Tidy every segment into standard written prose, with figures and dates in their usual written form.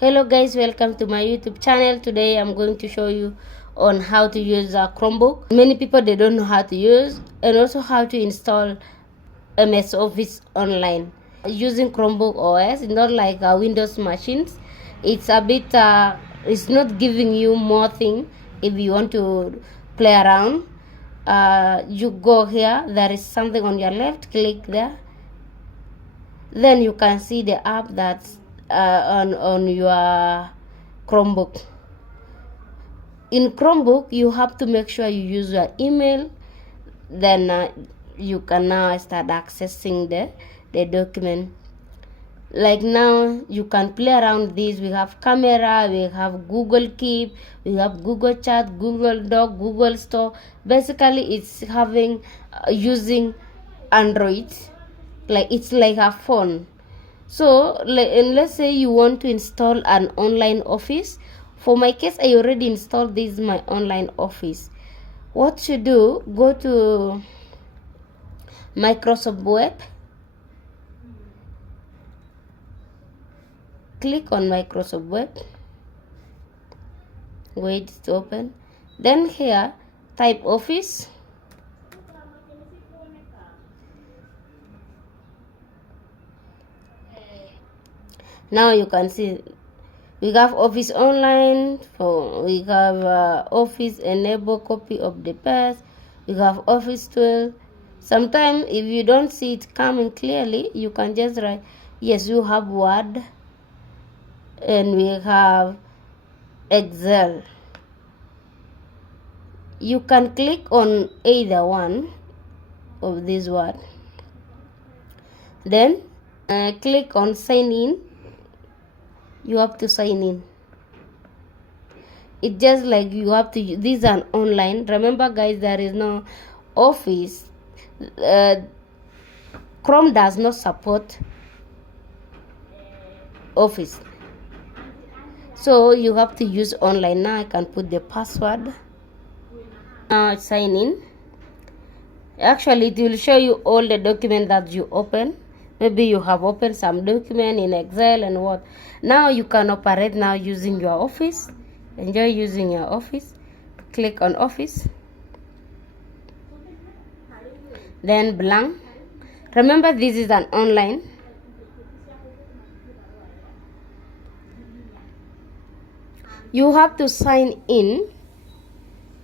Hello guys, welcome to my YouTube channel. Today I'm going to show you on how to use a Chromebook. Many people they don't know how to use, and also how to install MS Office online using Chromebook OS. It's not like Windows machines. It's a bit it's not giving you more thing. If you want to play around, you go here, there is something on your left, click there, then you can see the app that's on your Chromebook. In Chromebook, you have to make sure you use your email. Then you can now start accessing the document. Like now, you can play around this. We have camera, we have Google Keep, we have Google Chat, Google Doc, Google Store. Basically, it's having using Android. Like it's like a phone. So let's say you want to install an online office. For my case, I already installed this my online office. What you do, go to Microsoft Web, click on Microsoft Web, wait to open, then here type office, now you can see we have Office Online, we have Office Enable Copy of the Past, we have Office 12. Sometimes if you don't see it coming clearly, you can just write, yes, you have Word, and we have Excel. You can click on either one of these words. Then click on sign in. You have to sign in. It's just like you have to use this an online. Remember guys, there is no Office. Chrome does not support Office, so you have to use online. Now I can put the password. Now sign in. Actually, it will show you all the documents that you open. Maybe you have opened some document in Excel and what. Now you can operate now using your Office. Enjoy using your Office. Click on Office. Then blank. Remember, this is an online. You have to sign in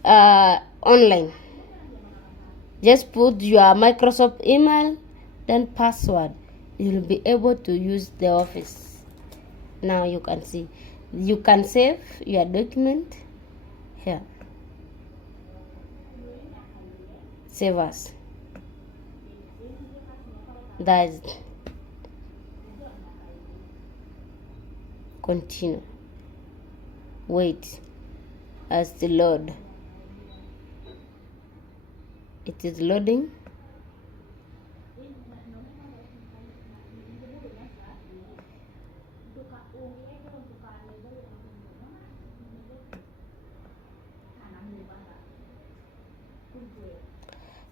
online. Just put your Microsoft email, then password. You will be able to use the Office. Now you can see. You can save your document here. Save as. That's it. Continue. Wait as the load. It is loading.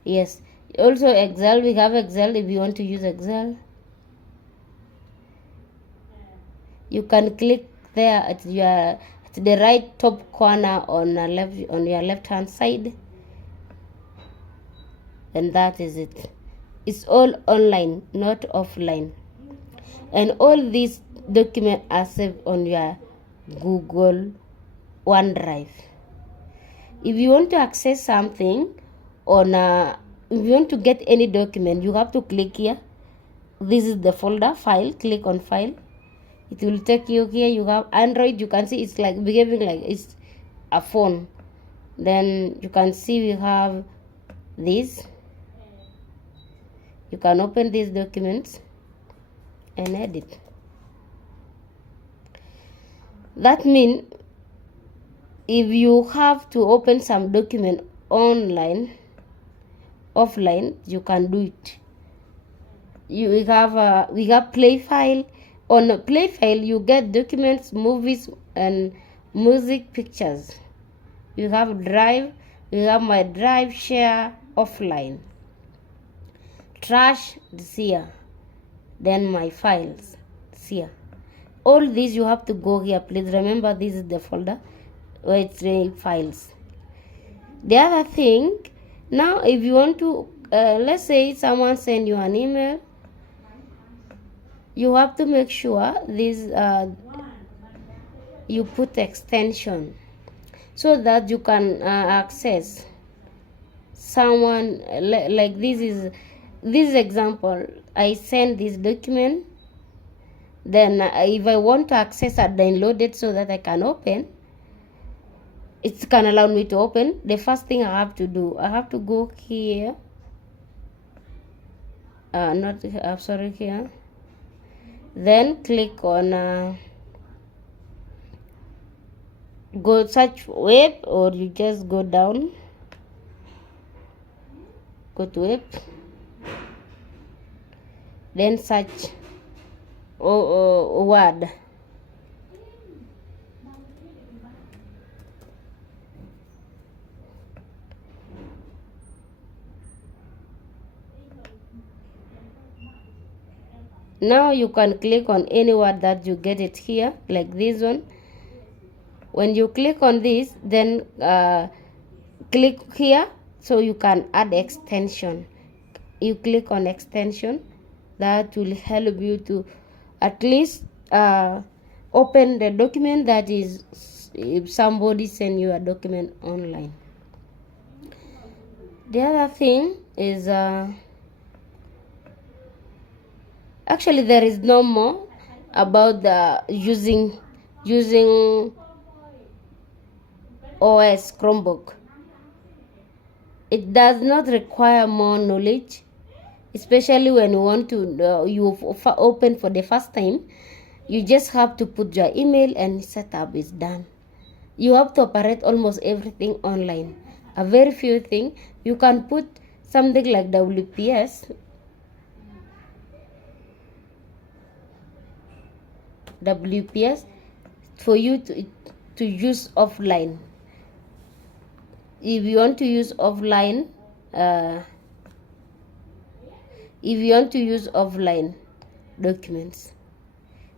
Yes, also Excel, we have Excel. If you want to use Excel, you can click there at the right top corner on your left hand side, and that is it. It's all online, not offline, and all these documents are saved on your Google OneDrive. If you want to access something on if you want to get any document, you have to click here. This is the folder file. Click on file. It will take you here. You have Android. You can see it's like behaving like it's a phone. Then you can see we have this. You can open these documents and edit. That means if you have to open some document offline, you can do it. We have play file. On play file, you get documents, movies, and music, pictures. You have drive. We have my drive share offline. Trash this here. Then my files here. all these you have to go here. Please remember, this is the folder where it's saying files. The other thing, now if you want to let's say someone send you an email, you have to make sure this you put extension so that you can access someone. Like this example, I send this document, then if I want to access or download it so that I can open, it can allow me to open. The first thing I have to do, I have to go here, here, then click on go search web, or you just go down, go to web, then search word. Now you can click on any word that you get it here, like this one. When you click on this, then click here so you can add extension. You click on extension, that will help you to at least open the document. That is, if somebody send you a document online. The other thing is actually there is no more about the using OS Chromebook. It does not require more knowledge, especially when you want to you open for the first time. You just have to put your email and setup is done. You have to operate almost everything online. A very few things you can put something like WPS for you to use offline. If you want to use offline documents,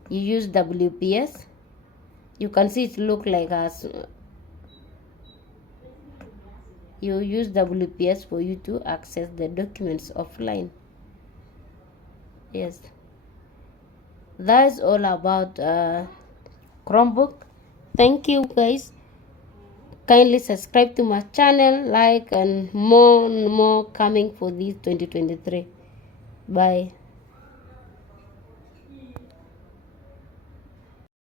you use WPS. You can see it look like us. You use WPS for you to access the documents offline. Yes, that's all about Chromebook. Thank you guys. Kindly subscribe to my channel, like, and more coming for this 2023. Bye.